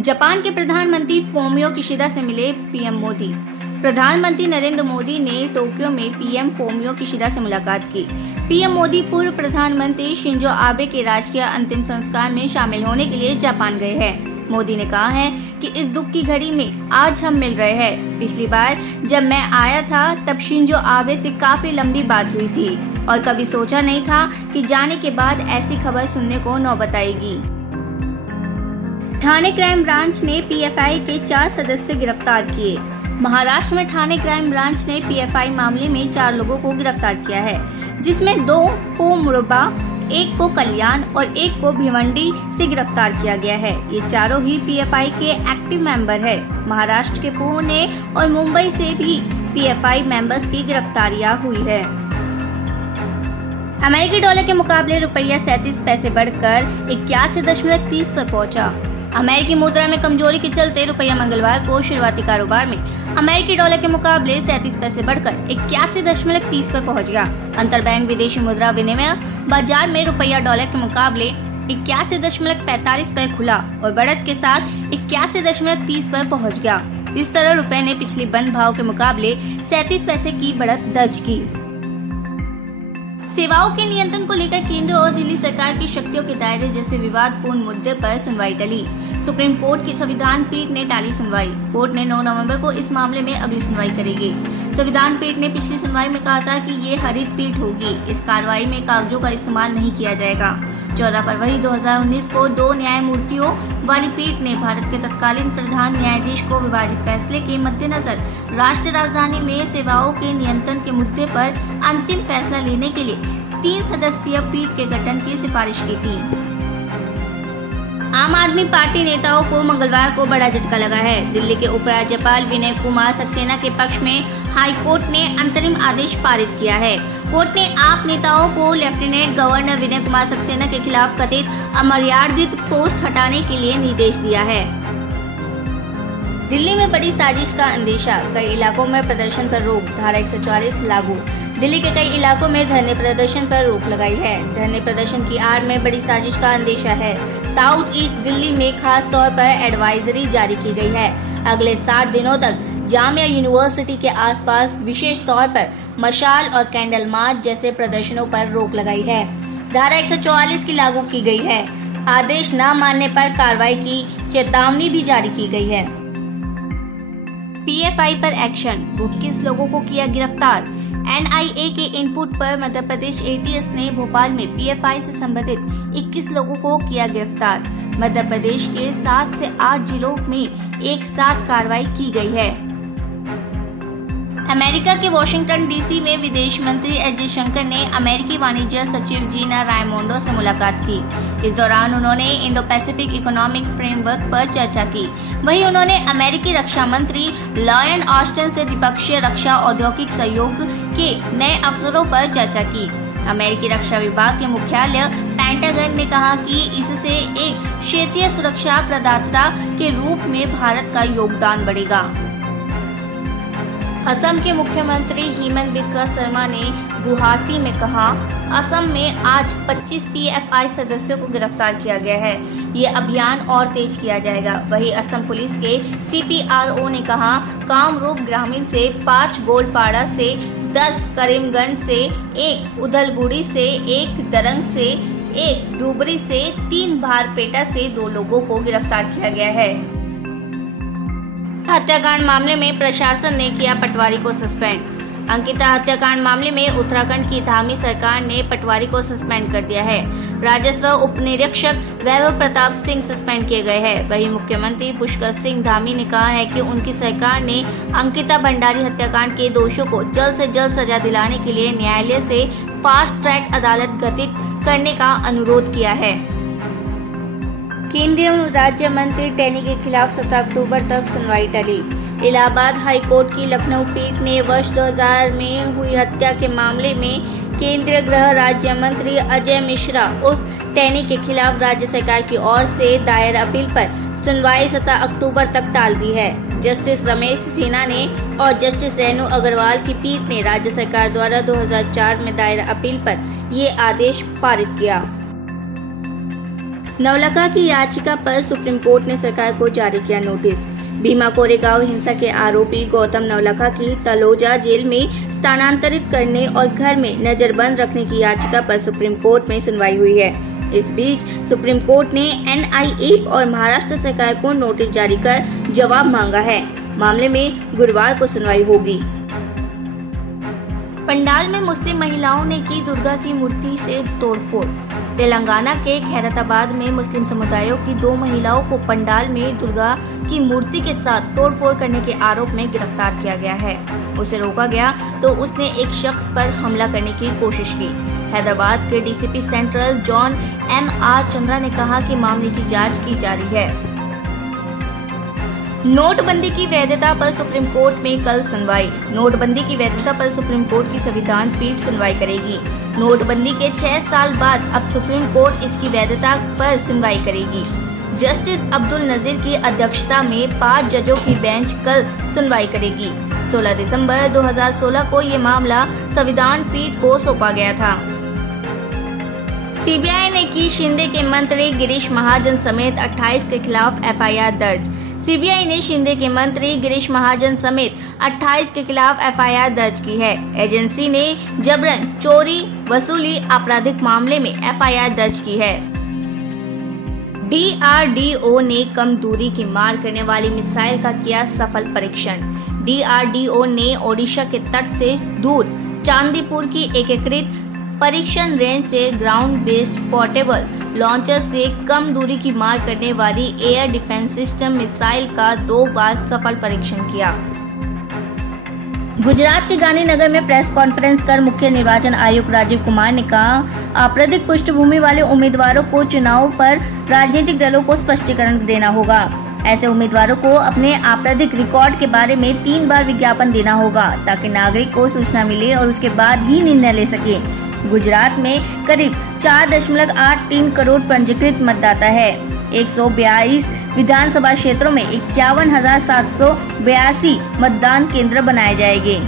Japan के प्रधानमंत्री Fumio Kishida से मिले पीएम मोदी। प्रधानमंत्री नरेंद्र मोदी ने टोक्यो में पीएम फूमियो किशिदा से मुलाकात की। पीएम मोदी पूर्व प्रधानमंत्री शिंजो आबे के राजकीय अंतिम संस्कार में शामिल होने के लिए जापान गए हैं। मोदी ने कहा है कि इस दुख की घड़ी में आज हम मिल रहे हैं। पिछली बार जब मैं आया था तब शिंजो आबे से काफी लंबी बात हुई थी और कभी सोचा नहीं था कि जाने के बाद ऐसी खबर सुनने को नौबत आएगी। ठाणे क्राइम ब्रांच ने पीएफआई के 4 सदस्य गिरफ्तार किए। महाराष्ट्र में ठाणे क्राइम ब्रांच ने पीएफआई मामले में 4 लोगों को गिरफ्तार किया है, जिसमें 2 को मुरबा, 1 को कल्याण और 1 को भिवंडी से गिरफ्तार किया गया है। ये चारों ही पीएफआई के एक्टिव मेंबर है। महाराष्ट्र के पुणे और मुंबई से भी पीएफआई मेंबर्स की गिरफ्तारियां हुई है। अमेरिकी डॉलर के मुकाबले रुपया 37 पैसे बढ़कर 81.30 पर पहुंचा। अमेरिकी मुद्रा में कमजोरी के चलते रुपया मंगलवार को शुरुआती कारोबार में अमेरिकी डॉलर के मुकाबले 37 पैसे बढ़कर 81.30 पर पहुंच गया। अंतरबैंक विदेशी मुद्रा विनिमय बाजार में रुपया डॉलर के मुकाबले 81.45 पर खुला और बढ़त के साथ 81.30 पर पहुंच गया। इस तरह रुपए ने पिछली बंद भाव के मुकाबले 37 पैसे की बढ़त दर्ज की। सेवाओं के नियंत्रण को लेकर केंद्र और दिल्ली सरकार की शक्तियों के दायरे जैसे विवादपूर्ण मुद्दे पर सुनवाई टली। सुप्रीम कोर्ट की संविधान पीठ ने टाली सुनवाई। कोर्ट ने 9 नवंबर को इस मामले में अगली सुनवाई करेगी। संविधान पीठ ने पिछली सुनवाई में कहा था कि ये हरित पीठ होगी। इस कार्रवाई में कागजों का इस्तेमाल नहीं किया जाएगा। 14 फरवरी 2019 को 2 न्यायमूर्तियों वाली पीठ ने भारत के तत्कालीन प्रधान न्यायाधीश को विभाजित फैसले के मद्देनजर राष्ट्रीय राजधानी में सेवाओं के नियंत्रण के मुद्दे पर अंतिम फैसला लेने के लिए 3 सदस्यीय पीठ के गठन की सिफारिश की थी। आम आदमी पार्टी नेताओं को मंगलवार को बड़ा झटका लगा है। दिल्ली के उपराज्यपाल विनय कुमार सक्सेना के पक्ष में हाई कोर्ट ने अंतरिम आदेश पारित किया है। कोर्ट ने आप नेताओं को लेफ्टिनेंट गवर्नर विनय कुमार सक्सेना के खिलाफ कथित अमर्यादित पोस्ट हटाने के लिए निर्देश दिया है। दिल्ली में बड़ी साजिश का अंदेशा, कई इलाकों में प्रदर्शन पर रोक, धारा 144 लागू। दिल्ली के कई इलाकों में धरने प्रदर्शन पर रोक लगाई है। धरने प्रदर्शन की आड़ में बड़ी साजिश का अंदेशा है। साउथ ईस्ट दिल्ली में खास तौर पर एडवाइजरी जारी की गई है। अगले 60 दिनों तक जामिया यूनिवर्सिटी के आसपास विशेष तौर पर मशाल और कैंडल मार्च जैसे प्रदर्शनों पर रोक लगाई है। धारा 144 की लागू की गई है। आदेश न मानने पर कार्रवाई की चेतावनी भी जारी की गई है। पीएफआई पर एक्शन, 21 लोगों को किया गिरफ्तार। एनआईए के इनपुट पर मध्य प्रदेश एटीएस ने भोपाल में पीएफआई से संबंधित 21 लोगों को किया गिरफ्तार। मध्य प्रदेश के 7 से 8 जिलों में एक साथ कार्रवाई की गई है। अमेरिका के वॉशिंगटन डीसी में विदेश मंत्री एस जयशंकर ने अमेरिकी वाणिज्य सचिव जीना रायमोंडो से मुलाकात की। इस दौरान उन्होंने इंडो पैसिफिक इकोनॉमिक फ्रेमवर्क पर चर्चा की। वहीं उन्होंने अमेरिकी रक्षा मंत्री लॉयड ऑस्टिन से द्विपक्षीय रक्षा औद्योगिक सहयोग के नए अवसरों पर चर्चा की। अमेरिकी रक्षा विभाग के मुख्यालय पेंटागन ने कहा कि इससे एक क्षेत्रीय सुरक्षा प्रदाता के रूप में भारत का योगदान बढ़ेगा। असम के मुख्यमंत्री हिमंत बिस्वा शर्मा ने गुवाहाटी में कहा, असम में आज 25 पीएफआई सदस्यों को गिरफ्तार किया गया है। ये अभियान और तेज किया जाएगा। वहीं असम पुलिस के सीपीआरओ ने कहा, कामरूप ग्रामीण से 5, गोलपाड़ा से 10, करीमगंज से 1, उदलगुड़ी से 1, दरंग से 1, धुबरी से 3, बारपेटा से 2 लोगों को गिरफ्तार किया गया है। हत्याकांड मामले में प्रशासन ने किया पटवारी को सस्पेंड। अंकिता हत्याकांड मामले में उत्तराखंड की धामी सरकार ने पटवारी को सस्पेंड कर दिया है। राजस्व उप निरीक्षक वैभव प्रताप सिंह सस्पेंड किए गए हैं। वहीं मुख्यमंत्री पुष्कर सिंह धामी ने कहा है कि उनकी सरकार ने अंकिता भंडारी हत्याकांड के दोषियों को जल्द से जल्द सजा दिलाने के लिए न्यायालय से फास्ट ट्रैक अदालत गठित करने का अनुरोध किया है। केंद्रीय राज्य मंत्री टेनी के खिलाफ 17 अक्टूबर तक सुनवाई टली। इलाहाबाद हाई कोर्ट की लखनऊ पीठ ने वर्ष 2000 में हुई हत्या के मामले में केंद्रीय गृह राज्य मंत्री अजय मिश्रा उर्फ टेनी के खिलाफ राज्य सरकार की ओर से दायर अपील पर सुनवाई 17 अक्टूबर तक टाल दी है। जस्टिस रमेश सिन्हा ने और जस्टिस रेणु अग्रवाल की पीठ ने राज्य सरकार द्वारा 2004 में दायर अपील पर ये आदेश पारित किया। नवलखा की याचिका पर सुप्रीम कोर्ट ने सरकार को जारी किया नोटिस। भीमा कोरेगांव हिंसा के आरोपी गौतम नवलखा की तलोजा जेल में स्थानांतरित करने और घर में नजरबंद रखने की याचिका पर सुप्रीम कोर्ट में सुनवाई हुई है। इस बीच सुप्रीम कोर्ट ने NIA और महाराष्ट्र सरकार को नोटिस जारी कर जवाब मांगा है। मामले में गुरुवार को सुनवाई होगी। पंडाल में मुस्लिम महिलाओं ने की दुर्गा की मूर्ति से तोड़फोड़। तेलंगाना के खैरताबाद में मुस्लिम समुदायों की 2 महिलाओं को पंडाल में दुर्गा की मूर्ति के साथ तोड़फोड़ करने के आरोप में गिरफ्तार किया गया है। उसे रोका गया तो उसने एक शख्स पर हमला करने की कोशिश की। हैदराबाद के DCP central John MR Chandra ने कहा कि मामले की जांच की जा रही है। नोटबंदी की वैधता पर सुप्रीम कोर्ट में कल सुनवाई। नोटबंदी की वैधता पर सुप्रीम कोर्ट की संविधान पीठ सुनवाई करेगी। नोटबंदी के 6 साल बाद अब सुप्रीम कोर्ट इसकी वैधता पर सुनवाई करेगी। जस्टिस अब्दुल नजीर की अध्यक्षता में 5 जजों की बेंच कल सुनवाई करेगी। 16 दिसंबर 2016 को ये मामला संविधान पीठ को सौंपा गया था। CBI ने की शिंदे के मंत्री गिरीश महाजन समेत 28 के खिलाफ FIR दर्ज। CBI ने शिंदे के मंत्री गिरीश महाजन समेत 28 के खिलाफ FIR दर्ज की है। एजेंसी ने जबरन चोरी वसूली आपराधिक मामले में FIR दर्ज की है। DRDO ने कम दूरी की मार करने वाली मिसाइल का किया सफल परीक्षण। DRDO ने ओडिशा के तट से दूर चांदीपुर की एकीकृत परीक्षण रेंज से ग्राउंड बेस्ड पोर्टेबल लॉन्चर से कम दूरी की मार करने वाली एयर डिफेंस सिस्टम मिसाइल का 2 बार सफल परीक्षण किया। गुजरात के गांधीनगर में प्रेस कॉन्फ्रेंस कर मुख्य निर्वाचन आयुक्त राजीव कुमार ने कहा, आपराधिक पृष्ठभूमि वाले उम्मीदवारों को चुनाव पर राजनीतिक दलों को स्पष्टीकरण देना होगा। ऐसे उम्मीदवारों को अपने आपराधिक रिकॉर्ड के बारे में 3 बार विज्ञापन देना होगा ताकि नागरिक को सूचना मिले और उसके बाद ही निर्णय ले सके। गुजरात में करीब 4.83 करोड़ पंजीकृत मतदाता है। 142 विधानसभा क्षेत्रों में 51,782 मतदान केंद्र बनाए जाएंगे।